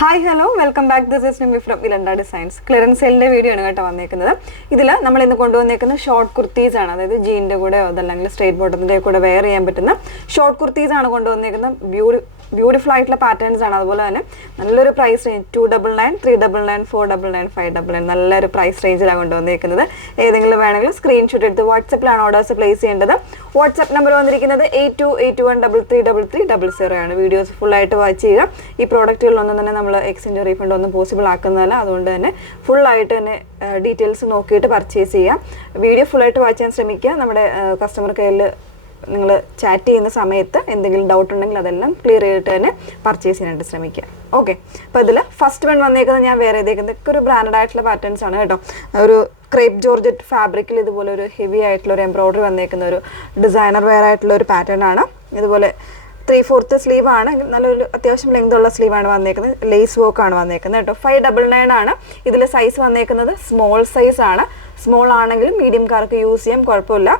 Hi hello welcome back. This is Nimi from Ilanda designs. Clearance സെയിലിൻ്റെ video ആണ് കേട്ടോ വന്നേക്കുന്നത്. ഇതിൽ നമ്മൾ ഇന്ന് കൊണ്ടുവന്നേക്കുന്ന ഷോർട്ട് കുർത്തീസ് ആണ്. അതായത് ജീൻ്റെ കൂടെയോ അതല്ലെങ്കിൽ സ്ട്രേറ്റ് ബോട്ടത്തിൻ്റെ കൂടെ വെയർ ചെയ്യാൻ പറ്റുന്ന ഷോർട്ട് കുർത്തീസ് ആണ് കൊണ്ടുവന്നേക്കുന്നത്. ബ്യൂട്ടിഫുൾ ആയിട്ടുള്ള പാറ്റേൺസ് ആണ്. അതുപോലെ തന്നെ നല്ലൊരു പ്രൈസ് റേഞ്ച് 299, 399, 499, 599 നല്ലൊരു പ്രൈസ് റേഞ്ചിലാണ് കൊണ്ടുവന്നേക്കുന്നത്. ഏതെങ്കിലും വേണമെങ്കിൽ സ്ക്രീൻഷോട്ട് എടുത്ത് വാട്സപ്പിലാണ് ഓർഡേഴ്സ് പ്ലേസ് ചെയ്യേണ്ടത്. വാട്സപ്പ് നമ്പർ വന്നിരിക്കുന്നത് 8281333300 ആണ്. വീഡിയോസ് ഫുള്ളായിട്ട് വാച്ച് ചെയ്യുക. ഈ പ്രോഡക്റ്റുകളിലൊന്നും തന്നെ നമ്മൾ എക്സ്ചേഞ്ച് റീഫണ്ട് ഒന്നും പോസിബിൾ ആക്കുന്നതല്ല. അതുകൊണ്ട് തന്നെ ഫുള്ളായിട്ട് തന്നെ ഡീറ്റെയിൽസ് നോക്കിയിട്ട് പർച്ചേസ് ചെയ്യാം. വീഡിയോ ഫുള്ളായിട്ട് വാച്ച് ചെയ്യാൻ ശ്രമിക്കുക. നമ്മുടെ കസ്റ്റമർ കെയറിൽ നിങ്ങൾ ചാറ്റ് ചെയ്യുന്ന സമയത്ത് എന്തെങ്കിലും ഡൗട്ട് ഉണ്ടെങ്കിൽ അതെല്ലാം ക്ലിയർ ചെയ്തിട്ട് തന്നെ പർച്ചേസ് ചെയ്യാനായിട്ട് ശ്രമിക്കുക. ഓക്കെ, അപ്പോൾ ഇതിൽ ഫസ്റ്റ് വൺ വന്നേക്കുന്നത് ഞാൻ വേറെ ചെയ്തേക്കുന്നത് ഒക്കെ ഒരു ബ്രാൻഡഡ് ആയിട്ടുള്ള പാറ്റേൺസ് ആണ് കേട്ടോ. ഒരു ക്രേപ്പ് ജോർജറ്റ് ഫാബ്രിക്കിൽ ഇതുപോലെ ഒരു ഹെവി ആയിട്ടുള്ള ഒരു എംബ്രോയിഡറി വന്നേക്കുന്ന ഒരു ഡിസൈനർ വെയർ ആയിട്ടുള്ള ഒരു പാറ്റേൺ ആണ്. ഇതുപോലെ 3/4 സ്ലീവ് ആണ്. നല്ലൊരു അത്യാവശ്യം ലെങ്ത് ഉള്ള സ്ലീവാണ് വന്നേക്കുന്നത്. ലേസ് വർക്ക് ആണ് വന്നേക്കുന്നത് കേട്ടോ. 599 ആണ്. ഇതിൽ സൈസ് വന്നേക്കുന്നത് സ്മോൾ സൈസ് ആണ്. സ്മോൾ ആണെങ്കിലും മീഡിയംകാർക്ക് യൂസ് ചെയ്യാം, കുഴപ്പമില്ല.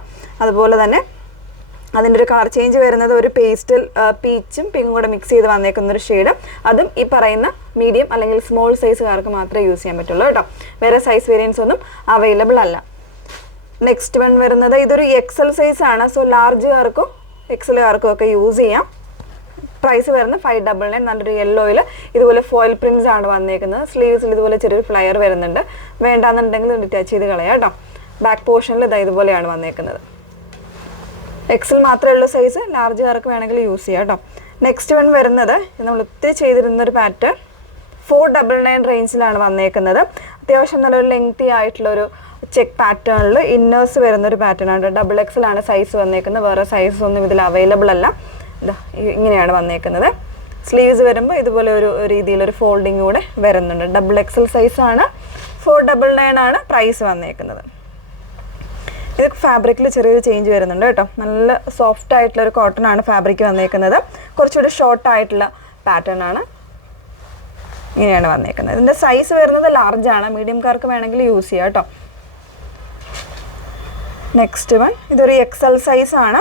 അതുപോലെ തന്നെ അതിൻ്റെ ഒരു കളർ ചേഞ്ച് വരുന്നത് ഒരു പേസ്റ്റൽ പീച്ചും പിങ്കും കൂടെ മിക്സ് ചെയ്ത് വന്നേക്കുന്ന ഒരു ഷെയ്ഡ്. അതും ഈ പറയുന്ന മീഡിയം അല്ലെങ്കിൽ സ്മോൾ സൈസുകാർക്ക് മാത്രമേ യൂസ് ചെയ്യാൻ പറ്റുള്ളൂ കേട്ടോ. വേറെ സൈസ് വേരിയൻസ് ഒന്നും അവൈലബിൾ അല്ല. നെക്സ്റ്റ് വൺ വരുന്നത് ഇതൊരു XL സൈസ് ആണ്. സോ ലാർജുകാർക്കും XLകാർക്കും ഒക്കെ യൂസ് ചെയ്യാം. പ്രൈസ് വരുന്നത് 599. നല്ലൊരു യെല്ലോയിൽ ഇതുപോലെ ഫോയിൽ പ്രിൻസ് ആണ് വന്നേക്കുന്നത്. സ്ലീവ്സിൽ ഇതുപോലെ ചെറിയൊരു ഫ്ലയർ വരുന്നുണ്ട്. വേണ്ടാന്നുണ്ടെങ്കിൽ ഡിറ്റാച്ച് ചെയ്ത് കളയാം കേട്ടോ. ബാക്ക് പോർഷനിൽ ഇതുപോലെയാണ് വന്നേക്കുന്നത്. XL മാത്രമേ ഉള്ളൂ സൈസ്. ലാർജുകാർക്ക് വേണമെങ്കിൽ യൂസ് ചെയ്യാം കേട്ടോ. നെക്സ്റ്റ് വൺ വരുന്നത് നമ്മൾ ഒത്തിരി ചെയ്തിരുന്നൊരു പാറ്റേൺ 499 റേഞ്ചിലാണ് വന്നേക്കുന്നത്. അത്യാവശ്യം നല്ലൊരു ലെങ്തി ആയിട്ടുള്ളൊരു ചെക്ക് പാറ്റേണിൽ ഇന്നേഴ്സ് വരുന്നൊരു പാറ്റേൺ ആണ്. XXL ആണ് സൈസ് വന്നേക്കുന്നത്. വേറെ സൈസ് ഒന്നും ഇതിൽ അവൈലബിൾ അല്ല. ഇങ്ങനെയാണ് വന്നേക്കുന്നത്. സ്ലീവ്സ് വരുമ്പോൾ ഇതുപോലെ ഒരു രീതിയിലൊരു ഫോൾഡിങ് കൂടെ വരുന്നുണ്ട്. XXL സൈസാണ്. 499 ആണ് പ്രൈസ് വന്നേക്കുന്നത്. ഇത് ഫാബ്രിക്കിൽ ചെറിയൊരു ചേഞ്ച് വരുന്നുണ്ട് കേട്ടോ. നല്ല സോഫ്റ്റ് ആയിട്ടുള്ളൊരു കോട്ടൺ ആണ് ഫാബ്രിക് വന്നേക്കുന്നത്. കുറച്ചുകൂടി ഷോർട്ട് ആയിട്ടുള്ള പാറ്റേൺ ആണ്. ഇങ്ങനെയാണ് വന്നേക്കുന്നത്. ഇതിൻ്റെ സൈസ് വരുന്നത് ലാർജാണ്. മീഡിയംകാർക്ക് വേണമെങ്കിൽ യൂസ് ചെയ്യാം കേട്ടോ. നെക്സ്റ്റ് വൺ ഇതൊരു XL സൈസ് ആണ്.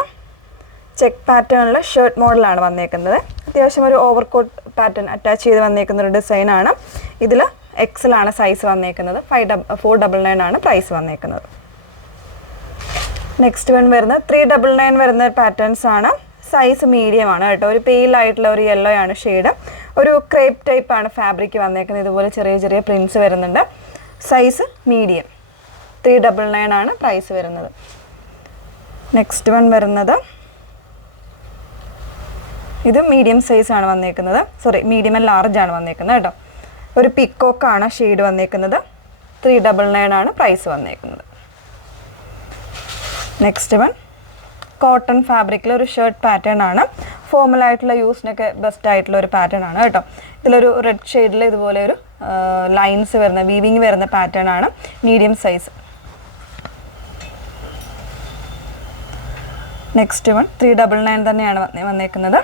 ചെക്ക് പാറ്റേണിൽ ഷർട്ട് മോഡലാണ് വന്നേക്കുന്നത്. അത്യാവശ്യം ഒരു ഓവർകോട്ട് പാറ്റേൺ അറ്റാച്ച് ചെയ്ത് വന്നേക്കുന്ന ഒരു ഡിസൈനാണ്. ഇതിൽ XL ആണ് സൈസ് വന്നേക്കുന്നത്. 499 ആണ് പ്രൈസ് വന്നേക്കുന്നത്. നെക്സ്റ്റ് വൺ വരുന്നത് 399 വരുന്ന പാറ്റേൺസ് ആണ്. സൈസ് മീഡിയം ആണ് കേട്ടോ. ഒരു പെയിൽ ആയിട്ടുള്ള ഒരു യെല്ലോ ആണ് ഷെയ്ഡ്. ഒരു ക്രേപ്പ് ടൈപ്പ് ആണ് ഫാബ്രിക് വന്നേക്കുന്നത്. ഇതുപോലെ ചെറിയ ചെറിയ പ്രിൻസ് വരുന്നുണ്ട്. Size medium. 399 ആണ് പ്രൈസ് വരുന്നത്. നെക്സ്റ്റ് വൺ വരുന്നത് ഇത് മീഡിയം സൈസ് ആണ് വന്നേക്കുന്നത്. സോറി, മീഡിയം ആൻഡ് ലാർജ് ആണ് വന്നേക്കുന്നത് കേട്ടോ. ഒരു പിക്കോക്കാണ് ഷെയ്ഡ് വന്നേക്കുന്നത്. 399 ആണ് പ്രൈസ് വന്നേക്കുന്നത്. നെക്സ്റ്റ് വൺ കോട്ടൺ ഫാബ്രിക്കിൽ ഒരു ഷർട്ട് പാറ്റേൺ ആണ്. ഫോർമൽ ആയിട്ടുള്ള യൂസിനൊക്കെ ബെസ്റ്റ് ആയിട്ടുള്ള ഒരു പാറ്റേൺ ആണ് കേട്ടോ. ഇതിലൊരു റെഡ് ഷെയ്ഡിൽ ഇതുപോലെ ഒരു ലൈൻസ് വരുന്ന വീവിങ് വരുന്ന പാറ്റേൺ ആണ്. Medium size. നെക്സ്റ്റ് വൺ 399 തന്നെയാണ് വന്നേക്കുന്നത്.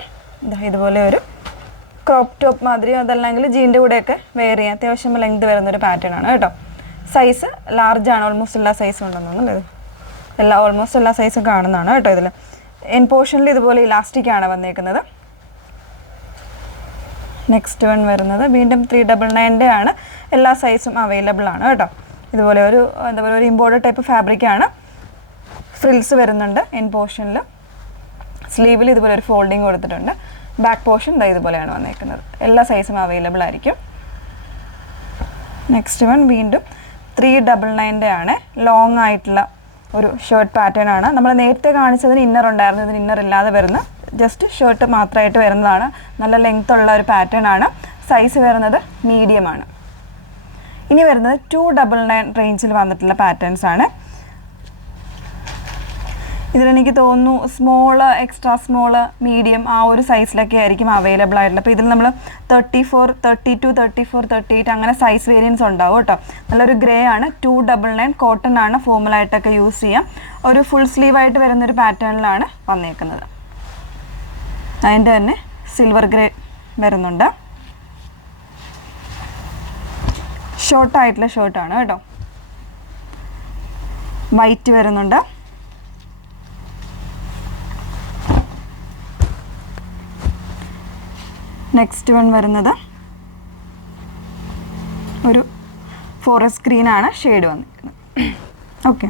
ഇതുപോലെ ഒരു ക്രോപ്പ് ടോപ്പ് മാതിരി അതല്ലെങ്കിൽ ജീൻ്റെ കൂടെയൊക്കെ വെയർ ചെയ്യാൻ അത്യാവശ്യം ലെങ്ത് വരുന്നൊരു പാറ്റേൺ ആണ് കേട്ടോ. സൈസ് ലാർജ് ആണ്. ഓൾമോസ്റ്റ് എല്ലാ സൈസും ഉണ്ടെന്നുള്ളത് ഓൾമോസ്റ്റ് എല്ലാ സൈസും കാണുന്നതാണ് കേട്ടോ. ഇതിൽ എൻ പോർഷനിൽ ഇതുപോലെ ഇലാസ്റ്റിക് ആണ് വന്നേക്കുന്നത്. നെക്സ്റ്റ് വൺ വരുന്നത് വീണ്ടും 399 ആണ്. എല്ലാ സൈസും അവൈലബിൾ ആണ് കേട്ടോ. ഇതുപോലെ ഒരു എന്താ പറയുക ഒരു ഇമ്പോർട്ടഡ് ടൈപ്പ് ഫാബ്രിക് ആണ്. ഫ്രിൽസ് വരുന്നുണ്ട് എൻ പോർഷനിൽ. സ്ലീവിൽ ഇതുപോലെ ഒരു ഫോൾഡിങ് കൊടുത്തിട്ടുണ്ട്. ബാക്ക് പോർഷൻ ഇതുപോലെയാണ് വന്നേക്കുന്നത്. എല്ലാ സൈസും അവൈലബിൾ ആയിരിക്കും. നെക്സ്റ്റ് വൺ വീണ്ടും 399 ആണ്. ലോങ് ആയിട്ടുള്ള ഒരു ഷർട്ട് പാറ്റേൺ ആണ്. നമ്മൾ നേരത്തെ കാണിച്ചതിന് ഇന്നർ ഉണ്ടായിരുന്നു. ഇതിന് ഇന്നർ ഇല്ലാതെ വരുന്ന ജസ്റ്റ് ഷർട്ട് മാത്രമായിട്ട് വരുന്നതാണ്. നല്ല ലെങ്ത് ഉള്ള ഒരു പാറ്റേൺ ആണ്. സൈസ് വരുന്നത് മീഡിയം ആണ്. ഇനി വരുന്നത് 299 റേഞ്ചിൽ വന്നിട്ടുള്ള പാറ്റേൺസ് ആണ്. ഇതിലെനിക്ക് തോന്നുന്നു സ്മോള്, എക്സ്ട്രാ സ്മോള്, മീഡിയം ആ ഒരു സൈസിലൊക്കെ ആയിരിക്കും അവൈലബിൾ ആയിട്ടുള്ളത്. അപ്പോൾ ഇതിൽ നമ്മൾ 34, 32, 34, 38 അങ്ങനെ സൈസ് വേരിയൻസ് ഉണ്ടാവും കേട്ടോ. നല്ലൊരു ഗ്രേ ആണ്. 299 കോട്ടൺ ആണ്. ഫോർമലായിട്ടൊക്കെ യൂസ് ചെയ്യാം. ഒരു ഫുൾ സ്ലീവായിട്ട് വരുന്നൊരു പാറ്റേണിലാണ് വന്നേക്കുന്നത്. അതിൻ്റെ തന്നെ സിൽവർ ഗ്രേ വരുന്നുണ്ട്. ഷോർട്ടായിട്ടുള്ള ഷർട്ടാണ് കേട്ടോ. വൈറ്റ് വരുന്നുണ്ട്. നെക്സ്റ്റ് വൺ വരുന്നത് ഒരു ഫോറസ്റ്റ് ഗ്രീനാണ് ഷെയ്ഡ് വന്നിരിക്കുന്നത്. ഓക്കെ,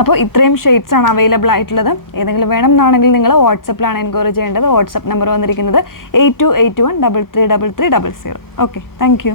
അപ്പോൾ ഇത്രയും ഷെയ്ഡ്സാണ് അവൈലബിൾ ആയിട്ടുള്ളത്. ഏതെങ്കിലും വേണം എന്നാണെങ്കിൽ നിങ്ങൾ വാട്സപ്പിലാണ് എൻക്വയറി ചെയ്യേണ്ടത്. വാട്സപ്പ് നമ്പർ വന്നിരിക്കുന്നത് 8281333300. Okay, thank you.